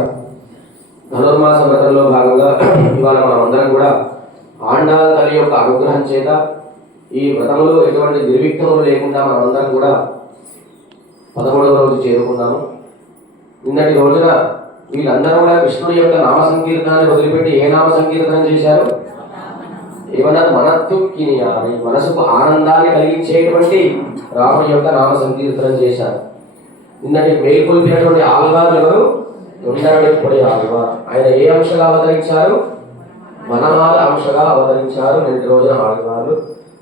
ధనుర్మాస వ్రతంలో భాగంగా ఇవాళ మనం అందరం కూడా ఆండాల తల్లి యొక్క అనుగ్రహం చేత ఈ వ్రతములు ఎటువంటి నిర్విఘ్నములు లేకుండా మనం అందరం కూడా 11వ రోజు చేరుకున్నాము. నిన్నటి రోజున వీళ్ళందరూ కూడా కృష్ణుడి యొక్క నామ సంకీర్తనాన్ని వదిలిపెట్టి ఏ నామ సంకీర్తనం చేశారు? ఏమన్నారు? మనత్తుక్కినియాలి, మనసుకు ఆనందాన్ని కలిగించేటువంటి రాముడి యొక్క నామ సంకీర్తనం చేశారు. నిన్నటి మేల్కొల్పినటువంటి ఆల్వార్లు ఎవరు? తొండరడిపొడి ఆళ్వార్. ఆయన ఏ అంశగా అవతరించారు? వనమాల అంశగా అవతరించారు నిన్నటి రోజున ఆళ్వార్లు.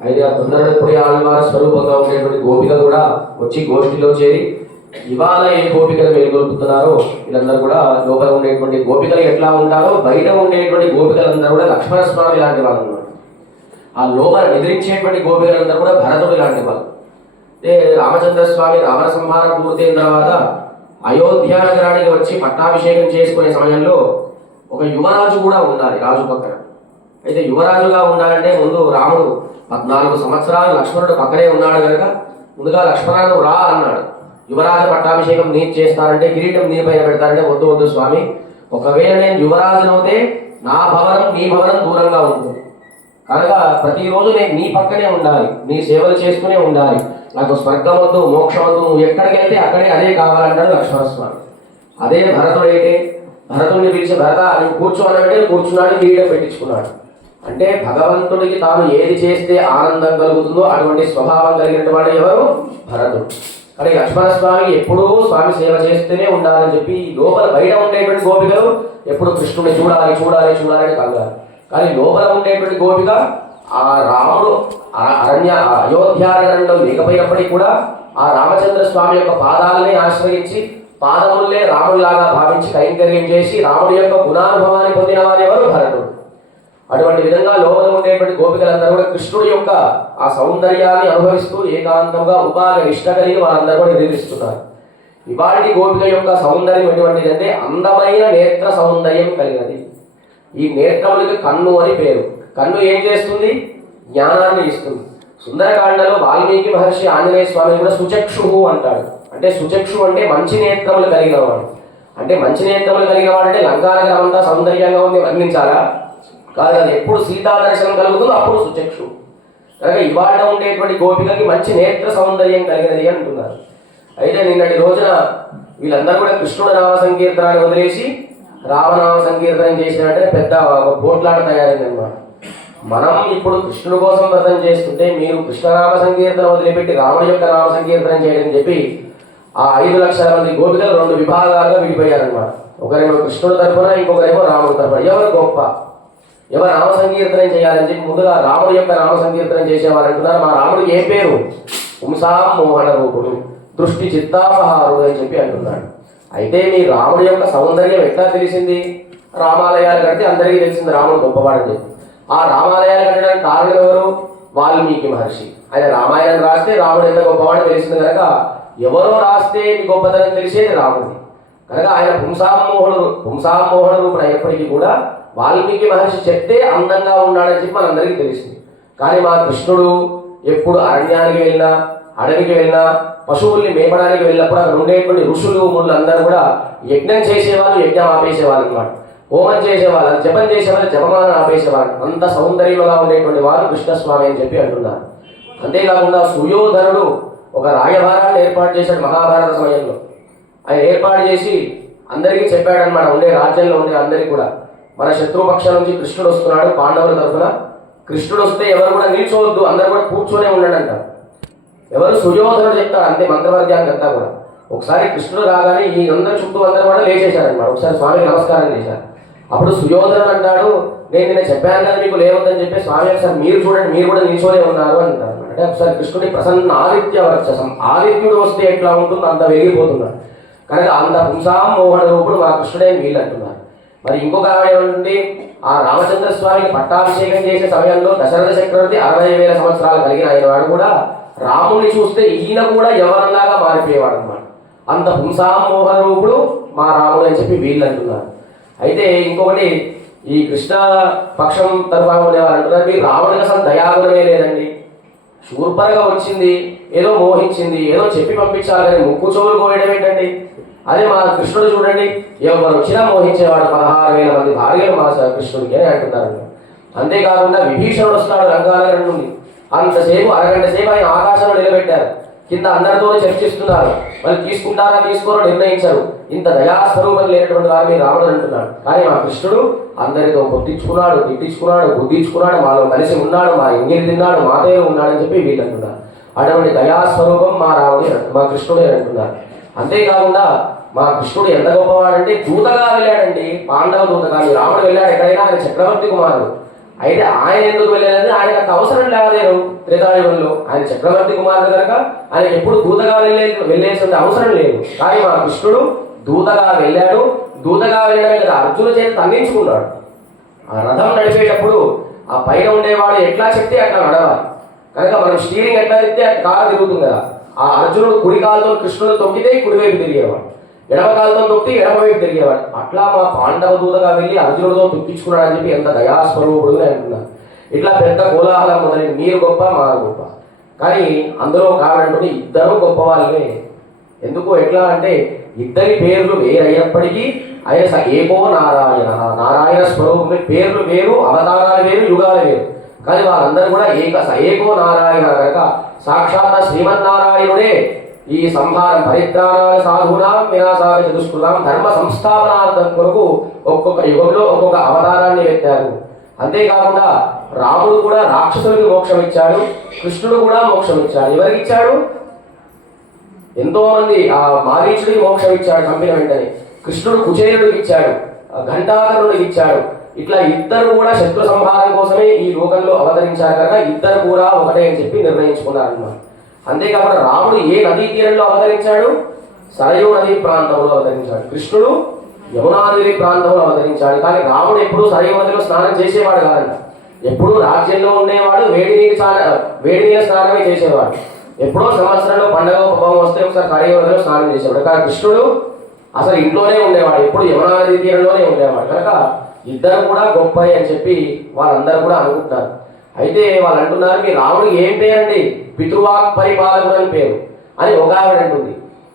అయితే ఆ తొండరడిపొడి ఆళ్వార్ స్వరూపంగా ఉండేటువంటి గోపిక కూడా వచ్చి గోష్ఠిలో చేరి ఇవాళ ఏ గోపికలు మేల్కొల్పుతున్నారో వీళ్ళందరూ కూడా లోపల ఉండేటువంటి గోపికలు ఎట్లా ఉంటారో బయట ఉండేటువంటి గోపికలందరూ కూడా లక్ష్మణ స్వామి లాంటి వాళ్ళు ఉన్నారు. ఆ లోపల నిద్రించేటువంటి గోపికలందరూ కూడా భరతుడు లాంటి వాళ్ళు. అంటే రామచంద్ర స్వామి రావణ సంహారం పూర్తయిన తర్వాత అయోధ్య నగరానికి వచ్చి పట్టాభిషేకం చేసుకునే సమయంలో ఒక యువరాజు కూడా ఉండాలి రాజు పక్కన. అయితే యువరాజుగా ఉండాలంటే ముందు రాముడు 14 సంవత్సరాలు లక్ష్మణుడు పక్కనే ఉన్నాడు కనుక ముందుగా లక్ష్మణుడు రా అన్నాడు. యువరాజు పట్టాభిషేకం నేను చేస్తానంటే కిరీటం నీ పైన పెడతానంటే వద్దు వద్దు స్వామి, ఒకవేళ నేను యువరాజునవుతే నా భవనం నీ భవనం దూరంగా ఉంటుంది కనుక ప్రతిరోజు నేను నీ పక్కనే ఉండాలి, నీ సేవలు చేస్తూనే ఉండాలి, నాకు స్వర్గం వద్దు మోక్షం వద్దు, నువ్వు ఎక్కడికి వెళ్తే అక్కడే అదే కావాలంటాడు లక్ష్మణస్వామి. అదే భరతుడైతే భరతుడిని పిలిచి భరత నేను కూర్చోవాలంటే కూర్చున్నాడు, కిరీటం పెట్టించుకున్నాడు. అంటే భగవంతుడికి తాను ఏది చేస్తే ఆనందం కలుగుతుందో అటువంటి స్వభావం కలిగినటువంటి ఎవరు? భరతుడు. కానీ లక్ష్మణస్వామి ఎప్పుడూ స్వామి సేవ చేస్తూనే ఉండాలని చెప్పి లోపల బయట ఉండేటువంటి గోపికలు ఎప్పుడు కృష్ణుడిని చూడాలి చూడాలి చూడాలని కలగాలి. కానీ లోపల ఉండేటువంటి గోపిక ఆ రాముడు అయోధ్యానగరంలో లేకపోయినప్పటికీ కూడా ఆ రామచంద్ర స్వామి యొక్క పాదాలని ఆశ్రయించి పాదములే రాముడిలాగా భావించి కైంకర్యం చేసి రాముడి యొక్క గుణానుభవాన్ని పొందిన వారు ఎవరు? భరతుడు. అటువంటి విధంగా లోపల ఉండేటువంటి గోపికలందరూ కూడా కృష్ణుడి యొక్క ఆ సౌందర్యాన్ని అనుభవిస్తూ ఏకాంతంగా ఉపాధి నిష్ట కలిగి వారందరూ కూడా నిరీక్షిస్తున్నారు. ఇవాటి గోపిక యొక్క సౌందర్యం ఎటువంటిదంటే అందమైన నేత్ర సౌందర్యం కలిగినది. ఈ నేత్రములకి కన్ను అని పేరు. కన్ను ఏం చేస్తుంది? జ్ఞానాన్ని ఇస్తుంది. సుందరకాండలో వాల్మీకి మహర్షి ఆంజనేయ స్వామి కూడా సుచక్షు అంటాడు. అంటే సుచక్షు అంటే మంచి నేత్రములు కలిగిన వాడు. అంటే మంచి నేత్రములు కలిగిన వాడు అంటే లంకానగరం అంతా సౌందర్యంగా ఉంది వర్ణించాలా? కాదు, అది ఎప్పుడు సీతా దర్శనం కలుగుతుందో అప్పుడు సుచక్షు. కనుక ఇవాళ ఉండేటువంటి గోపికకి మంచి నేత్ర సౌందర్యం కలిగినది అంటున్నారు. అయితే నిన్నటి రోజున వీళ్ళందరూ కూడా కృష్ణుడు నామ సంకీర్తనాన్ని వదిలేసి రామనామ సంకీర్తనం చేసినట్టే పెద్ద పోట్లాట తయారైందనమాట. మనం ఇప్పుడు కృష్ణుడి కోసం వ్రతం చేస్తుంటే మీరు కృష్ణనామ సంకీర్తన వదిలిపెట్టి రాముడి యొక్క నామ సంకీర్తనం చేయడం చెప్పి ఆ 5 లక్షల మంది గోపికలు 2 విభాగాలుగా విడిపోయారనమాట. ఒకరేమో కృష్ణుడి తరఫున, ఇంకొకరేమో రాముడి తరఫున. ఎవరు గొప్ప, ఎవరు నామ సంకీర్తనం చేయాలని చెప్పి ముందుగా రాముడి యొక్క నామ సంకీర్తనం చేసేవారు అంటున్నారు. మా రాముడికి ఏ పేరు? పుంసాం మోహన రూపుడు, దృష్టి చిత్తాపహారుడు అని చెప్పి అంటున్నాడు. అయితే మీ రాముడి యొక్క సౌందర్యం ఎట్లా తెలిసింది? రామాలయాలు కడితే అందరికీ తెలిసింది రాముడు గొప్పవాడని చెప్పి. ఆ రామాలయాలు కట్టడానికి కారణం ఎవరు? వాల్మీకి మహర్షి. ఆయన రామాయణం రాస్తే రాముడు ఎంత గొప్పవాడో తెలిసింది కనుక ఎవరో రాస్తే గొప్పతనం తెలిసేది రాముడి. కనుక ఆయన పుంసామోహన రూపుడు అయినప్పటికీ కూడా వాల్మీకి మహర్షి చెప్తే అందంగా ఉన్నాడని చెప్పి మనందరికీ తెలిసింది. కానీ మా కృష్ణుడు ఎప్పుడు అరణ్యానికి వెళ్ళినా, అడవికి వెళ్ళినా, పశువుల్ని మేపడానికి వెళ్ళినప్పుడు అక్కడ ఉండేటువంటి ఋషులు ముళ్ళు అందరూ కూడా యజ్ఞం చేసేవాళ్ళు, యజ్ఞం ఆపేసేవాళ్ళు అన్నమాట. హోమం చేసేవాళ్ళు, జపం చేసేవాళ్ళు, జపమాలను ఆపేసేవాళ్ళు. అంత సౌందర్యంగా ఉండేటువంటి వారు కృష్ణస్వామి అని చెప్పి అంటున్నారు. అంతేకాకుండా సుయోధనుడు ఒక రాయభారాన్ని ఏర్పాటు చేశాడు మహాభారత సమయంలో. ఆయన ఏర్పాటు చేసి అందరికీ చెప్పాడనమాట, ఉండే రాజ్యంలో ఉండే అందరికీ కూడా మన శత్రుపక్షం నుంచి కృష్ణుడు వస్తున్నాడు పాండవుల తరఫున. కృష్ణుడు వస్తే ఎవరు కూడా నిల్చోవద్దు, అందరూ కూడా కూర్చొనే ఉండండి. ఎవరు? సుయోధనుడు చెప్తారు. అంతే మంత్రవర్గానికి అంతా కూడా. ఒకసారి కృష్ణుడు రాగానే ఈ అందరి చుట్టూ అందరూ కూడా లేచేశారనమాట. ఒకసారి స్వామికి నమస్కారం చేశారు. అప్పుడు సుయోధనుడు అంటాడు, నేను నిన్న చెప్పాను కదా మీకు లేవద్దని చెప్పి, స్వామి ఒకసారి మీరు చూడండి, మీరు కూడా నిల్చోనే ఉన్నారు అంటారు. అంటే ఒకసారి కృష్ణుడి ప్రసన్న ఆదిత్య వర్చసం, ఆదిత్యుడు వస్తే ఎట్లా ఉంటుందో అంత వెలిగిపోతున్నాడు. కనుక అంత పుంసాం మోహన రూపుడు మా కృష్ణుడే వీళ్ళు అంటున్నారు. మరి ఇంకొక ఆవిడ ఏమంటుంది? ఆ రామచంద్ర స్వామికి పట్టాభిషేకం చేసే సమయంలో దశరథ చక్రవర్తి 60,000 సంవత్సరాలు కలిగిన ఆయన వాడు కూడా రాముడిని చూస్తే ఈయన కూడా ఎవరలాగా మారిపోయేవాడు అనమాట. అంత పుంసామోహన రూపుడు మా రాముడు అని చెప్పి వీళ్ళు అంటున్నారు. అయితే ఇంకొకటి ఈ కృష్ణ పక్షం తరఫున ఉండేవారు అంటున్నారు, మీరు రాముడికి అసలు దయాగుణమే లేదండి. శూర్పణగా వచ్చింది, ఏదో మోహించింది, ఏదో చెప్పి పంపించాలి కానీ ముక్కు చెవులు కోయడం ఏంటండి? అదే మా కృష్ణుడు చూడండి, ఎవరు వచ్చినా మోహించేవాడు, 16,000 మంది భార్యలు మా కృష్ణుడికి అని అంటున్నారు. అంతేకాకుండా విభీషణుడు వస్తాడు రంగానగరం నుండి, అంతసేపు అరగంట సేపు ఆయన ఆకాశంలో నిలబెట్టారు, కింద అందరితో చర్చిస్తున్నారు, వాళ్ళు తీసుకుంటారా తీసుకోరో నిర్ణయించారు. ఇంత దయాస్వరూపం లేనటువంటి వారిని రాముడు అంటున్నాడు. కానీ మా కృష్ణుడు అందరితో కొట్టించుకున్నాడు, తిట్టించుకున్నాడు, బుద్ధించుకున్నాడు, మాలో కలిసి ఉన్నాడు, మా ఇంగిలి తిన్నాడు, మాతో ఉన్నాడని చెప్పి వీళ్ళు అంటున్నారు. అటువంటి దయాస్వరూపం మా రాముడి మా కృష్ణుడే అంటున్నారు. అంతేకాకుండా మా కృష్ణుడు ఎంత గొప్పవాడంటే దూతగా వెళ్ళాడండి, పాండవ దూతగా. రాముడు వెళ్ళాడు ఎక్కడైనా, ఆయన చక్రవర్తి కుమారుడు. అయితే ఆయన ఎందుకు వెళ్ళాలని, ఆయనకు అంత అవసరం లేదేరు త్రేతాయుగంలో. ఆయన చక్రవర్తి కుమారుడు కనుక ఆయన ఎప్పుడు దూతగా వెళ్ళేసిన అవసరం లేదు. కానీ మా కృష్ణుడు దూతగా వెళ్ళాడు. దూతగా వెళ్ళడమే కదా, అర్జునుడి చేత తన్నించుకున్నాడు. ఆ రథం నడిపేటప్పుడు ఆ పైన ఉండేవాడు ఎట్లా చెప్తే అట్లా నడవాలి కనుక మనం స్టీరింగ్ ఎట్లా చెప్తే అట్లా కారు తిరుగుతుంది కదా. ఆ అర్జునుడు కుడి కాలుతో కృష్ణుడు తొక్కితే కుడివైపు తిరిగేవాడు, ఎడమ కాలుతో తొక్కి ఎడమవైపు తిరిగేవాడు. అట్లా మా పాండవ దూతగా వెళ్ళి అర్జునుడితో తొక్కించుకున్నాడు అని చెప్పి ఎంత దయాస్వరూపుడు అంటున్నారు. ఇట్లా పెద్ద కోలాహలం మొదలైన మీరు గొప్ప మారు గొప్ప. కానీ అందులో కావాలంటే ఇద్దరు గొప్ప వాళ్ళే. ఎందుకు ఎట్లా అంటే ఇద్దరి పేర్లు వేరైనప్పటికీ ఆయన ఏకో నారాయణ, నారాయణ స్వరూపమే. పేర్లు వేరు, అవతారాలు వేరు, యుగాలు వేరు, కానీ వాళ్ళందరూ కూడా ఏకో నారాయణ కనుక సాక్షాత్ శ్రీమన్నారాయణుడే ఈ సంహారం పరిత్రాణాయ సాధూనాం వినాశాయ చతుష్కృతాం ధర్మ సంస్థాపనార్థం కొరకు ఒక్కొక్క యుగంలో ఒక్కొక్క అవతారాన్ని ఎత్తారు. అంతేకాకుండా రాముడు కూడా రాక్షసుడికి మోక్షం ఇచ్చాడు, కృష్ణుడు కూడా మోక్షం ఇచ్చాడు. ఎవరికి ఇచ్చాడు? ఎంతో మంది ఆ మారీచుడికి మోక్షం ఇచ్చాడు చంపిన వెంటనే. కృష్ణుడు కుచేరుడికి ఇచ్చాడు, ఘంటాకరుడికి ఇచ్చాడు. ఇట్లా ఇద్దరు కూడా శత్రు సంహారం కోసమే ఈ లోకంలో అవతరించారు కనుక ఇద్దరు కూడా ఒకటే అని చెప్పి నిర్ణయించుకున్నారు అన్నమాట. అంతేకాకుండా రాముడు ఏ నదీ తీరంలో అవతరించాడు? సరయూ నదీ ప్రాంతంలో అవతరించాడు. కృష్ణుడు యమునా నది ప్రాంతంలో అవతరించాడు. కానీ రాముడు ఎప్పుడూ సరయూ నదిలో స్నానం చేసేవాడు కాదంట. ఎప్పుడూ రాజ్యంలో ఉండేవాడు, వేడి నీళ్ళ స్నానమే చేసేవాడు. ఎప్పుడో సంవత్సరంలో పండగ పబ్బం వస్తే ఒకసారి సరయూ నదిలో స్నానం చేసేవాడు. కానీ కృష్ణుడు అసలు ఇంట్లోనే ఉండేవాడు, ఎప్పుడు యమునా నది తీరంలోనే ఉండేవాడు. కనుక ఇద్దరు కూడా గొప్ప అని చెప్పి వాళ్ళందరూ కూడా అనుకుంటున్నారు. అయితే వాళ్ళు అంటున్నారు, మీ రాముడు ఏం పేరండి? పితృవాక్ పరిపాలకుడు అని పేరు అని ఒక ఆవిడ అంటుంది.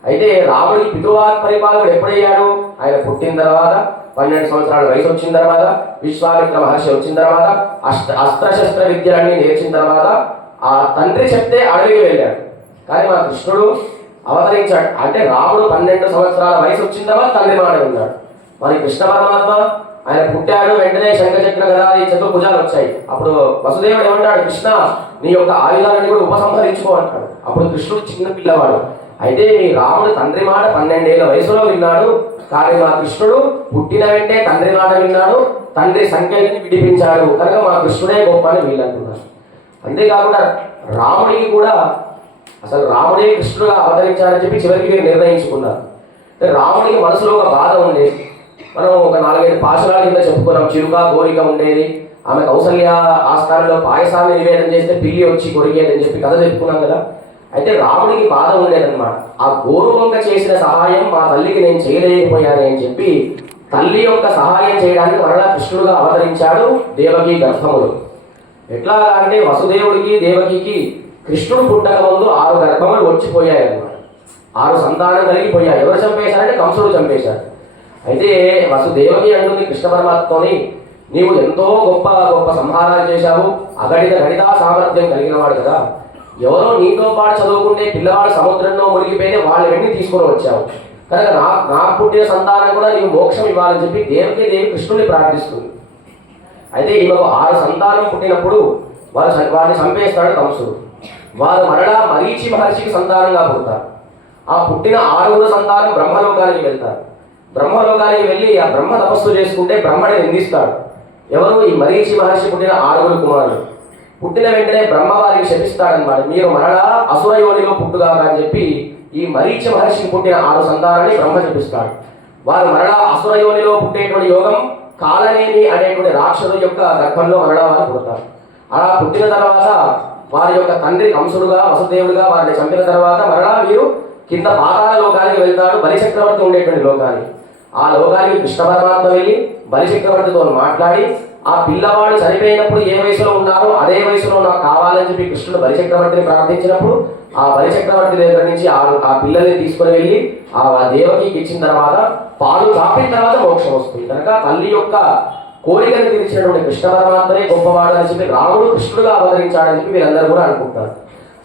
అయితే రాముడికి పితృవాక్ పరిపాలకుడు ఎప్పుడయ్యాడు? ఆయన పుట్టిన తర్వాత 12 సంవత్సరాల వయసు వచ్చిన తర్వాత, విశ్వామిత్ర మహర్షి వచ్చిన తర్వాత, అస్త్రశస్త్ర విద్యలన్నీ నేర్చిన తర్వాత ఆ తండ్రి చెప్తే అడవికి వెళ్ళాడు. కానీ మా కృష్ణుడు అవతరించాడు అంటే రాముడు 12 సంవత్సరాల వయసు వచ్చిన తర్వాత తండ్రి మాట ఉన్నాడు. మరి కృష్ణ పరమాత్మ ఆయన పుట్టాడు, వెంటనే శంఖచక్ర గదాది చతుర్భుజాలు వచ్చాయి. అప్పుడు వసుదేవుడు ఏమంటాడు? కృష్ణ నీ యొక్క ఆయుధాలని కూడా ఉపసంహరించుకో అంటాడు. అప్పుడు కృష్ణుడు చిన్న పిల్లవాడు. అయితే మీ రాముడు తండ్రి మాట 12 ఏళ్ల వయసులో విన్నాడు. కానీ మా కృష్ణుడు పుట్టిన వెంటనే తండ్రి మాట విన్నాడు, తండ్రి సంఖ్యని విడిపించాడు కనుక మా కృష్ణుడే గొప్ప అని వీళ్ళు అంటున్నారు. అంతేకాకుండా రాముడికి కూడా అసలు రాముడే కృష్ణుడుగా అవతరించాలని చెప్పి చివరికి వీరు నిర్ణయించుకున్నారు. రాముడికి మనసులో ఒక బాధ ఉండేది. మనం ఒక 4-5 పాశురాల కింద చెప్పుకున్నాం. చిరుక కోరిక ఉండేది, ఆమె కౌసల్య ఆస్థానంలో పాయసాన్ని నివేదన చేస్తే పిల్లి వచ్చి కొరిగేదని చెప్పి కథ చెప్పుకున్నాం కదా. అయితే రాముడికి బాధ ఉండేదన్నమాట. ఆ గోరువంక చేసిన సహాయం మా తల్లికి నేను చేయలేకపోయాను అని చెప్పి తల్లి యొక్క సహాయం చేయడానికి మరలా కృష్ణుడుగా అవతరించాడు దేవకి గర్భములు. ఎట్లా అంటే వసుదేవుడికి దేవకికి కృష్ణుడు పుట్టక ముందు 6 గర్భములు వచ్చిపోయాయి అన్నమాట. 6 సంతానం కలిగిపోయాయి. ఎవరు చంపేశారంటే కంసుడు చంపేశాడు. అయితే వసుదేవకి అంటుంది కృష్ణ పరమాత్మని, నీవు ఎంతో గొప్ప గొప్ప సంహారాలు చేశావు, గణితా సామర్థ్యం కలిగిన వాడు కదా. ఎవరో నీతో పాటు చదువుకుంటే పిల్లవాడు సముద్రంలో మునిగిపోయితే వాళ్ళు వెంటనే తీసుకొని వచ్చావు కనుక నాకు పుట్టిన సంతానం కూడా నీవు మోక్షం ఇవ్వాలని చెప్పి దేవి కృష్ణుని ప్రార్థిస్తుంది. అయితే ఈమెకు 6 సంతానం పుట్టినప్పుడు వారిని చంపేస్తాడు కంసుడు. వారు మరలా మరీచి మహర్షికి సంతానంగా పుడతారు. ఆ పుట్టిన 6 సంతానం బ్రహ్మలోకానికి వెళ్తారు. బ్రహ్మలోకానికి వెళ్ళి ఆ బ్రహ్మ తపస్సు చేసుకుంటే బ్రహ్మని నిందిస్తాడు. ఎవరు? ఈ మరీచి మహర్షి పుట్టిన 6 కుమారులు. పుట్టిన వెంటనే బ్రహ్మ వారికి శపిస్తాడనమాట, మీరు మరలా అసుర యోనిలో పుట్టుగా అని చెప్పి ఈ మరీచి మహర్షికి పుట్టిన 6 సంతానాన్ని బ్రహ్మ శపిస్తాడు. వారు మరలా అసుర యోనిలో పుట్టేటువంటి యోగం కాలనేమి అనేటువంటి రాక్షసుడి యొక్క గర్భంలో మరలా వారు పుడతారు. అలా పుట్టిన తర్వాత వారి యొక్క తండ్రి కంసుడుగా వసుదేవుడిగా వారిని చంపిన తర్వాత మరలా వీరు కింద పాతాళ లోకానికి వెళ్తాడు, బలిచక్రవర్తి ఉండేటువంటి లోకానికి. ఆ లోకానికి కృష్ణ పరమాత్మ వెళ్ళి బలిచక్రవర్తితో మాట్లాడి ఆ పిల్లవాడు చనిపోయినప్పుడు ఏ వయసులో ఉన్నారో అదే వయసులో నాకు కావాలని చెప్పి కృష్ణుడు బలిచక్రవర్తిని ప్రార్థించినప్పుడు ఆ బలిచక్రవర్తి దగ్గర నుంచి ఆ పిల్లల్ని తీసుకొని వెళ్ళి ఆ దేవకికి ఇచ్చిన తర్వాత పాలు తాపిన తర్వాత మోక్షం వస్తుంది. కనుక తల్లి యొక్క కోరికను తీర్చినటువంటి కృష్ణ పరమాత్మనే గొప్పవాడు అని చెప్పి రాముడు కృష్ణుడుగా అవతరించాడని చెప్పి వీళ్ళందరూ కూడా అనుకుంటారు.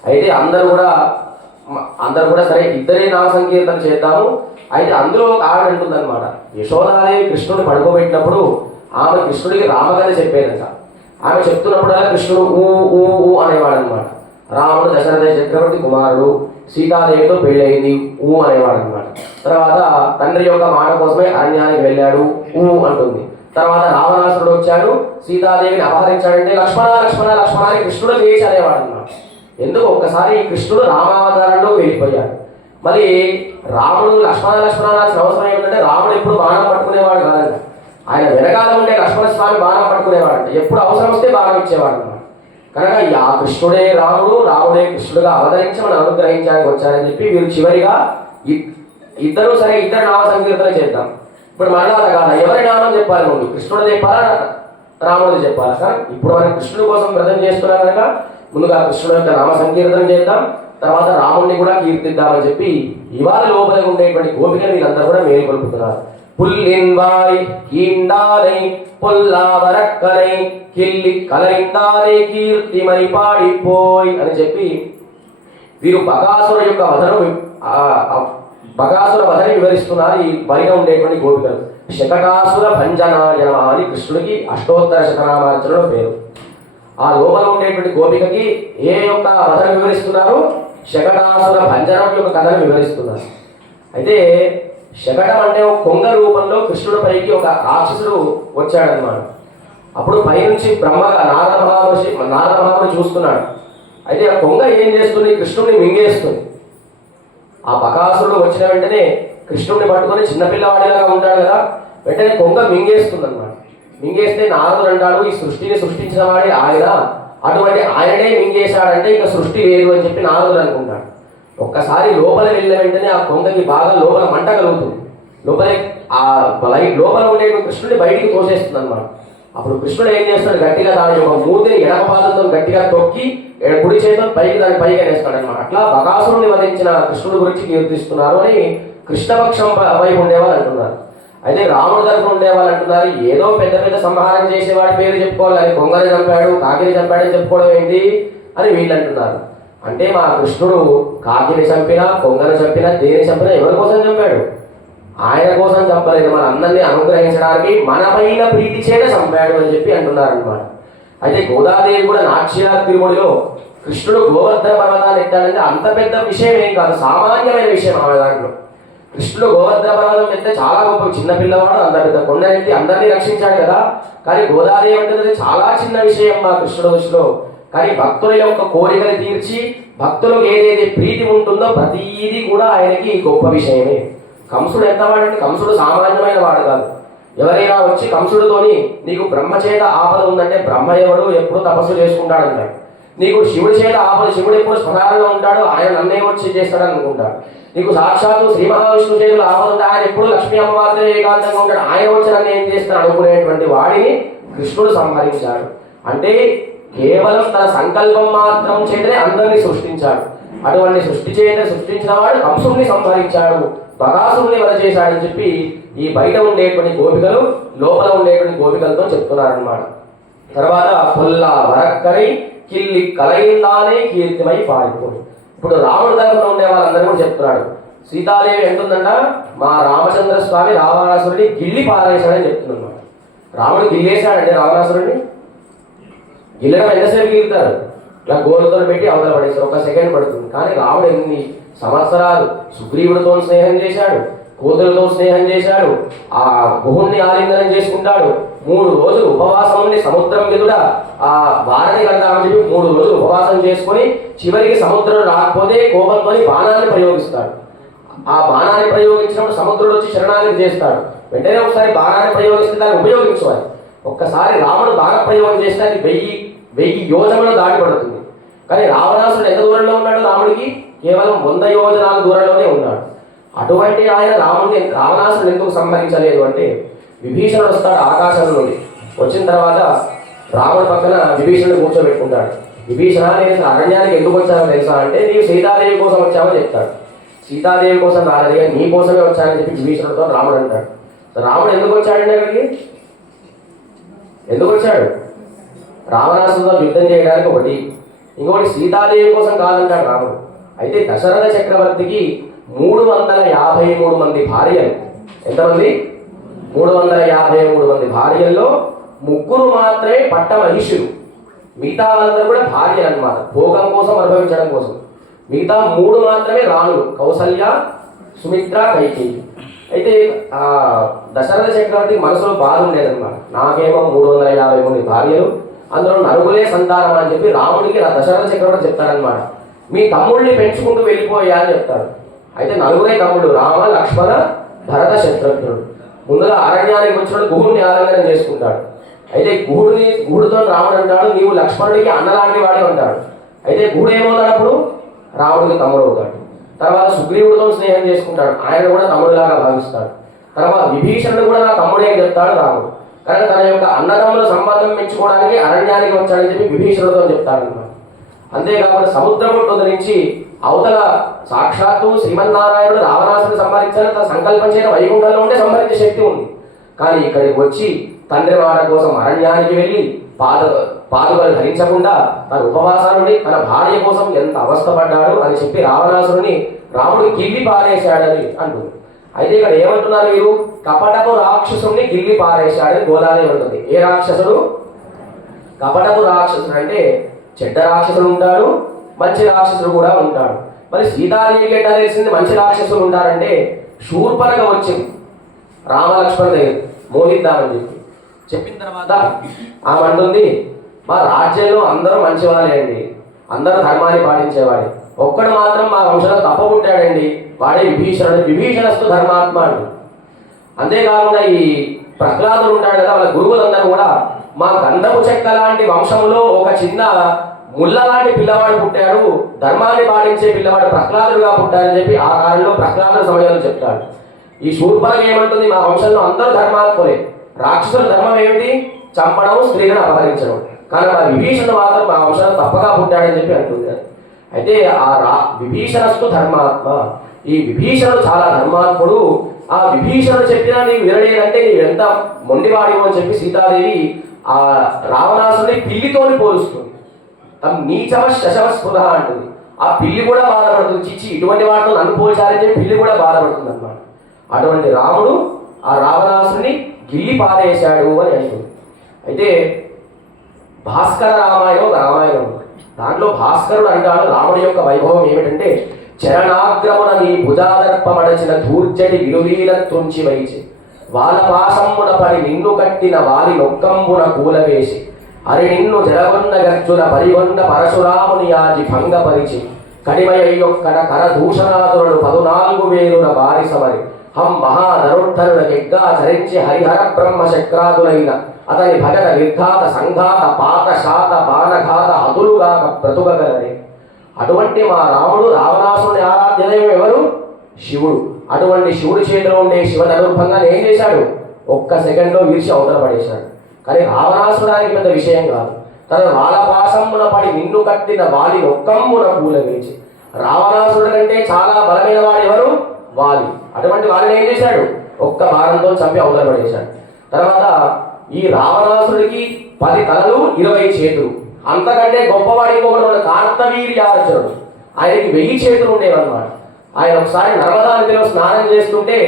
అయితే అందరూ కూడా సరే ఇద్దరే నామ సంకీర్తన చేద్దాము. అయితే అందులో ఒక ఆవిడ అంటుందన్నమాట, యశోదాదేవి కృష్ణుడిని పడుకోబెట్టినప్పుడు ఆమె కృష్ణుడికి రామకథ చెప్పేదంట. ఆమె చెప్తున్నప్పుడు కృష్ణుడు ఊ ఊ ఊ అనేవాడు అనమాట. రాముడు దశరథ చక్రవర్తి కుమారుడు, సీతాదేవితో పెళ్ళయింది ఊ అనేవాడు అనమాట. తర్వాత తండ్రి యొక్క మాట కోసమే అరణ్యానికి వెళ్ళాడు ఊ అంటుంది. తర్వాత రావణాసురుడు వచ్చాడు, సీతాదేవిని అపహరించాడంటే లక్ష్మణ లక్ష్మణ లక్ష్మణ అని కృష్ణుడు లేచి అనేవాడు అనమాట. ఎందుకు ఒక్కసారి కృష్ణుడు రామావతారంలో వెళ్ళిపోయాడు. మరి రాముడు లక్ష్మణ లక్ష్మణ అనాల్సిన అవసరం ఏమిటంటే రాముడు ఎప్పుడు బాణం పట్టుకునేవాడు కాదండి. ఆయన వెనకాల ఉండే లక్ష్మణ స్వామి బాణం పట్టుకునేవాడు, ఎప్పుడు అవసరం వస్తే బాణం ఇచ్చేవాడు అన్నమాట. కనుక ఆ కృష్ణుడే రాముడే కృష్ణుడుగా అవతరించి మనం అనుగ్రహించడానికి వచ్చారని చెప్పి వీరు చివరిగా ఇద్దరు నామ సంకీర్తన చేద్దాం. ఇప్పుడు మరలా కాదా ఎవరి నామం చెప్పాలి, ముందు కృష్ణుడు చెప్పాలా రాముడు చెప్పాలా? కానీ ఇప్పుడు మనం కృష్ణుడి కోసం వ్రతం చేస్తున్నాం కనుక ముందుగా కృష్ణుడు యొక్క నామ సంకీర్తన చేద్దాం, తర్వాత రాముడిని కూడా కీర్తిద్దామని చెప్పి ఇవాళ లోపల ఉండేటువంటి గోపికలు వీళ్ళందరూ కూడా మేలుకొల్పుతున్నారు. పుల్లిన్వాయ్ కీండాలై పొల్లావరక్కలై కిల్లి కలైందాలై కీర్తిమై పాడిపోయ్ అని చెప్పి వీరు బకాసుర యొక్క బకాసుర వధని వివరిస్తున్నారు ఈ బయట ఉండేటువంటి గోపికలు. శకటాసుర భంజనాయన అని కృష్ణుడికి అష్టోత్తర శతనామార్చనలో పేరు. ఆ లోపల ఉండేటువంటి గోపికకి ఏ యొక్క వధను వివరిస్తున్నారు? శకటాసుర భంజనం యొక్క కథను వివరిస్తున్నారు. అయితే శకటం అంటే ఒక కొంగ రూపంలో కృష్ణుడి పైకి ఒక రాక్షసుడు వచ్చాడనమాట. అప్పుడు పైనుంచి బ్రహ్మగా నారద మహాముని చూస్తున్నాడు. అయితే ఆ కొంగ ఏం చేస్తుంది? కృష్ణుడిని మింగేస్తుంది. ఆ బకాసురుడు వచ్చిన వెంటనే కృష్ణుడిని పట్టుకొని చిన్నపిల్లవాడిలాగా ఉంటాడు కదా, వెంటనే కొంగ మింగేస్తుంది అనమాట. మింగేస్తే నారదుడు అంటాడు, ఈ సృష్టిని సృష్టించిన వాడే ఆయన, అటువంటి ఆయననే మింగేశాడంటే ఇక సృష్టి లేదు అని చెప్పి నారదుడు అనుకుంటాడు. ఒక్కసారి లోపల వెళ్ళిన వెంటనే ఆ కొంగకి బాగా లోపల మంట కలుగుతుంది. లోపల ఉండే కృష్ణుడిని బయటికి తోసేస్తుంది అనమాట. అప్పుడు కృష్ణుడు ఏం చేస్తాడు? గట్టిగా దాని యొక్క మూతిని ఎడమ పాదంతో గట్టిగా తొక్కి కుడి చేతితో దాని పైగా వేస్తాడు అనమాట. అట్లా బకాసురుని వధించిన కృష్ణుడి గురించి కీర్తిస్తున్నారు అని కృష్ణపక్షం వైపు ఉండేవాళ్ళు అంటున్నారు. అయితే రాముడి తరఫున ఉండేవాళ్ళు అంటున్నారు, ఏదో పెద్ద సంహారం చేసేవాడి పేరు చెప్పుకోవాలి, కానీ కొంగని చంపాడు కాకిని చంపాడని చెప్పుకోవడం ఏంటి అని వీళ్ళు అంటున్నారు. అంటే మా కృష్ణుడు కాకిని చంపినా కొంగను చంపినా దేని చంపినా ఎవరి కోసం చంపాడు? ఆయన కోసం చంపలేదు, మన అందరినీ అనుగ్రహించడానికి మన పైన ప్రీతి చేత చంపాడు అని చెప్పి అంటున్నారు అనమాట. అయితే గోదాదేవి కూడా నాట్య తిరుమడిలో కృష్ణుడు గోవర్ధన పర్వతాన్ని ఎత్తాడంటే అంత పెద్ద విషయం ఏం కాదు, సామాన్యమైన విషయం ఆమె దాంట్లో. కృష్ణుడు గోవర్ధన పర్వతం ఎత్తే చాలా గొప్ప, చిన్న పిల్లవాడు అంత పెద్ద కొండనెత్తి అందరినీ రక్షించాడు కదా. కానీ గోదాదేవి అంటే చాలా చిన్న విషయం మా కృష్ణుడు దృష్టిలో. కానీ భక్తుల యొక్క కోరికలు తీర్చి భక్తులకు ఏదైతే ప్రీతి ఉంటుందో ప్రతీది కూడా ఆయనకి గొప్ప విషయమే. కంసుడు ఎంతవాడంటే కంసుడు సామాన్యమైన వాడు కాదు. ఎవరైనా వచ్చి కంసుడితోని నీకు బ్రహ్మచేత ఆపద ఉందంటే బ్రహ్మ ఎవడు ఎప్పుడు తపస్సు చేసుకుంటాడంటాడు. నీకు శివుడి చేత ఆపద, శివుడు ఎప్పుడు స్మరణలో ఉంటాడు, ఆయన నన్నే వచ్చి చేస్తాడని అనుకుంటాడు. నీకు సాక్షాత్తు శ్రీ మహావిష్ణువు చేతులు ఆపద ఉంటే ఆయన ఎప్పుడు లక్ష్మీ అమ్మవారితో ఏకాంతంగా ఉంటాడు, ఆయన వచ్చి నన్ను ఏం చేస్తాడు అనుకునేటువంటి వాడిని కృష్ణుడు సంహరించాడు. అంటే కేవలం తన సంకల్పం మాత్రం చేతనే అందరినీ సృష్టించాడు. అటువంటి సృష్టించిన వాడు కంసుడిని సంహరించాడు, బకాసురుని వధ చేశాడని చెప్పి ఈ బయట ఉండేటువంటి గోపికలు లోపల ఉండేటువంటి గోపికలతో చెప్తున్నారనమాట. తర్వాత పొల్ల వరక్కరై కిల్లి కలయిందానే కీర్తిమై పాడిపోయి. ఇప్పుడు రాముడి తరఫున ఉండే వాళ్ళందరూ కూడా చెప్తున్నాడు. సీతాదేవి ఎంటుందంట, మా రామచంద్ర స్వామి రావణాసురుడిని గిల్లి పారేశాడని చెప్తుందన్నమాట. రాముడు గిల్లేశాడంటే రావణాసురుడిని గిల్లడం ఎంతసేపు గిల్లుతారు? ఇలా గోరుతో పెట్టి అవతల పడేస్తారు, ఒక సెకండ్ పడుతుంది. కానీ రాముడు ఎన్ని సంవత్సరాలు సుగ్రీవుడితో స్నేహం చేశాడు, కూతురుతో స్నేహం చేశాడు, ఆ గుహుణ్ణి ఆలింగనం చేసుకుంటాడు. 3 రోజులు ఉపవాసం ఉండి సముద్రం ఎదుట ఆ వారధి కడతామని చెప్పి 3 రోజులు ఉపవాసం చేసుకొని చివరికి సముద్రం రాకపోతే కోపంతో బాణాన్ని ప్రయోగిస్తాడు. ఆ బాణాన్ని ప్రయోగించినప్పుడు సముద్రుడు వచ్చి శరణాగతి చేస్తాడు. వెంటనే ఒకసారి బాణాన్ని ప్రయోగిస్తే దాన్ని ఉపయోగించాలి. ఒక్కసారి రాముడు బాణ ప్రయోగం చేస్తే అది 1000 యోజనలు దాటిపడుతుంది. కానీ రావణాసురుడు ఎంత దూరంలో ఉన్నాడు? రాముడికి కేవలం 100 యోజనాల దూరంలోనే ఉన్నాడు. అటువంటి ఆయన రావణాసురుడు ఎందుకు సంహరించలేదు అంటే, విభీషణుడు వస్తాడు ఆకాశం నుండి. వచ్చిన తర్వాత రాముడి పక్కన విభీషణుడు కూర్చోబెట్టుకుంటాడు. విభీషణ నేను అరణ్యానికి ఎందుకు వచ్చానో తెలుసా అంటే నీవు సీతాదేవి కోసం వచ్చావని చెప్తాడు. సీతాదేవి కోసం రాలేదు, నీ కోసమే వచ్చానని చెప్పి విభీషణుడితో రాముడు అంటాడు. రాముడు ఎందుకు వచ్చాడండి అక్కడికి? ఎందుకు వచ్చాడు? రావణాసురుతో యుద్ధం చేయడానికి ఒకటి, ఇంకొకటి సీతాదేవి కోసం కాదంటాడు రాముడు. అయితే దశరథ చక్రవర్తికి 353 మంది భార్యలు. ఎంతమంది? 353 మంది భార్యల్లో 3 మాత్రమే పట్ట మహిషులు. మిగతా వాళ్ళందరూ కూడా భార్యలు అన్నమాట, భోగం కోసం అనుభవించడం కోసం. మిగతా 3 మాత్రమే రాణులు, కౌసల్య, సుమిత్ర, కైకేయి. అయితే దశరథ చక్రవర్తి మనసులో బాధ ఉండేదన్నమాట. నాకేమో 350 మంది భార్యలు, అందులో నలుగురే సంతానం అని చెప్పి రాముడికి దశరథ చక్రవర్తి చెప్తాడనమాట. మీ తమ్ముళ్ళని పెంచుకుంటూ వెళ్ళిపోయా అని చెప్తాడు. అయితే నలుగురే తమ్ముడు, రామ, లక్ష్మణ, భరత, శత్రుఘ్నుడు. ముందుగా అరణ్యానికి వచ్చినప్పుడు గుహుడిని ఆలింగనం చేసుకుంటాడు. అయితే గుహుడితో రాముడు అంటాడు, నీవు లక్ష్మణుడికి అన్నలాంటి వాడే ఉంటాడు. అయితే గుహుడు ఏమవుతాడు? అప్పుడు రాముడికి తమ్ముడు అవుతాడు. తర్వాత సుగ్రీవుడితో స్నేహం చేసుకుంటాడు, ఆయన కూడా తమ్ముడిలాగా భావిస్తాడు. తర్వాత విభీషణుడు కూడా నా తమ్ముడే అని చెప్తాడు రాముడు. కనుక తన యొక్క అన్నదమ్ముల సంబంధం పెంచుకోవడానికి అరణ్యానికి వచ్చాడని చెప్పి విభీషణుడితో చెప్తాడు అన్నమాట. అంతేకాకుండా సముద్రపు నుంచి అవతల సాక్షాత్తు శ్రీమన్నారాయణుడు రావణాసురుడు సంహరించాలని తన సంకల్పం చేయడం వైకుంఠంలో ఉంటే సంహరించే శక్తి ఉంది. కానీ ఇక్కడికి వచ్చి తండ్రి మాట కోసం అరణ్యానికి వెళ్ళి పాదుకలు ధరించకుండా తన ఉపవాసాన్ని తన భార్య కోసం ఎంత అవస్థపడ్డాడు అని చెప్పి రావణాసురుని రాముడు గిల్లి పారేశాడని అంటుంది. అయితే ఇక్కడ ఏమంటున్నారు వీరు? కపటపు రాక్షసుని గిల్లి పారేశాడని గోదావరి ఉంటుంది. ఏ రాక్షసుడు? కపటపు రాక్షసుడు అంటే చెడ్డ రాక్షసుడు ఉంటాడు, మంచి రాక్షసుడు కూడా ఉంటాడు. మరి సీతాదేవికి ఎట్లా తెలిసింది మంచి రాక్షసులు ఉంటారంటే, శూర్పణఖ వచ్చింది రామలక్ష్మణ దగ్గర మోహిద్దామని చెప్పిన తర్వాత ఆమె అంటుంది, మా రాజ్యంలో అందరూ మంచివాళ్ళే అండి, అందరూ ధర్మాన్ని పాటించేవాడే, ఒక్కడు మాత్రం మా వంశంలో తప్పకుంటాడండి, వాడే విభీషణుడు, విభీషణస్తు ధర్మాత్మ అండి. అంతేకాకుండా ఈ ప్రహ్లాదుడు ఉంటాడు కదా, వాళ్ళ గురువులందరూ కూడా మా గంధపు చెక్క లాంటి వంశంలో ఒక చిన్న ముళ్ళ లాంటి పిల్లవాడు పుట్టాడు, ధర్మాన్ని పాటించే పిల్లవాడు ప్రహ్లాదుడుగా పుట్టాడని చెప్పి ఆ కాలంలో ప్రహ్లాదుడు సమయంలో చెప్తాడు. ఈ శూర్పణఖ ఏమంటుంది, మా వంశంలో అందరూ ధర్మాత్ములే, రాక్షసుల ధర్మం ఏమిటి? చంపడం, స్త్రీలను అపహరించడం. కానీ మా విభీషణుడు మాత్రం మా వంశంలో తప్పగా పుట్టాడని చెప్పి అంటుంది. అయితే విభీషణస్తు ధర్మాత్మ, ఈ విభీషణుడు చాలా ధర్మాత్ముడు. ఆ విభీషణుడు చెప్పినా నీవు వినలేదంటే నీవు ఎంత మొండివాడివో అని చెప్పి సీతాదేవి ఆ రావణాసురుని పిల్లితోని పోలుస్తుంది. నీచవ శశవ స్పృహ అంటుంది. ఆ పిల్లి కూడా బాధపడుతుంది, చిచ్చి ఇటువంటి వాటితో నన్ను పోల్చారని చెప్పి పిల్లి కూడా బాధపడుతుంది అన్నమాట. అటువంటి రాముడు ఆ రావణాసురుని గిల్లి పారేశాడు అని అంటుంది. అయితే భాస్కర రామాయణం రామాయణం, దాంట్లో భాస్కరుడు అంటాడు రాముడి యొక్క వైభవం ఏమిటంటే, చరణాగ్రమున నీ భుజాదర్పమడచిన ధూర్జటి విలులీల తుంచి వైచి వాళ్ళ పాశమ్మున పడి నిన్ను కట్టిన వాలి నొక్కంబున కూలవేసి అరి నిన్ను జరగొన్న గర్జున పరిగొండ పరశురాముని యాజి భంగపరిచి కడిమయ్యొక్కన కరదూషణాదురుడు 14,000 బారిసమరి హం మహాధరుద్ధరుడ కెగ్గా చరించి హరిహర బ్రహ్మ చక్రాదులైన అతని భగత నిర్ఘాత సంఘాత పాత శాత బాణఘాత హతులుగాక బ్రతుకగలడే. అటువంటి మా రాముడు రావణాసురుని ఆరాధ్య దైవం ఎవరు? శివుడు. అటువంటి శివుడి చేతిలో ఉండే శివధనుర్భంగాన్ని ఏం చేశాడు? ఒక్క సెకండ్లో వీర్చి అవతల పడేశాడు. కానీ రావణాసురానికి పెద్ద విషయం కాదు. తన వాలపాసమున పడి నిన్ను కట్టిన వాలి ఒక్కంబున పూల వేచి, రావణాసురుడి కంటే చాలా బలమైన వాడు ఎవరు? వాలి. అటువంటి వారిని ఏం చేశాడు? ఒక్క బాణంతో చంపి అవతల పడేశాడు. తర్వాత ఈ రావణాసుడికి 10 తలలు 20 చేతులు. అంతకంటే గొప్పవాడి ఇంకొకటి ఉన్న కార్తవీర్యార్జునుడు, ఆయనకి 1000 చేతులు ఉండేవన్నమాట. ఆయన ఒకసారి నర్మదా నదిలో స్నానం చేస్తుంటే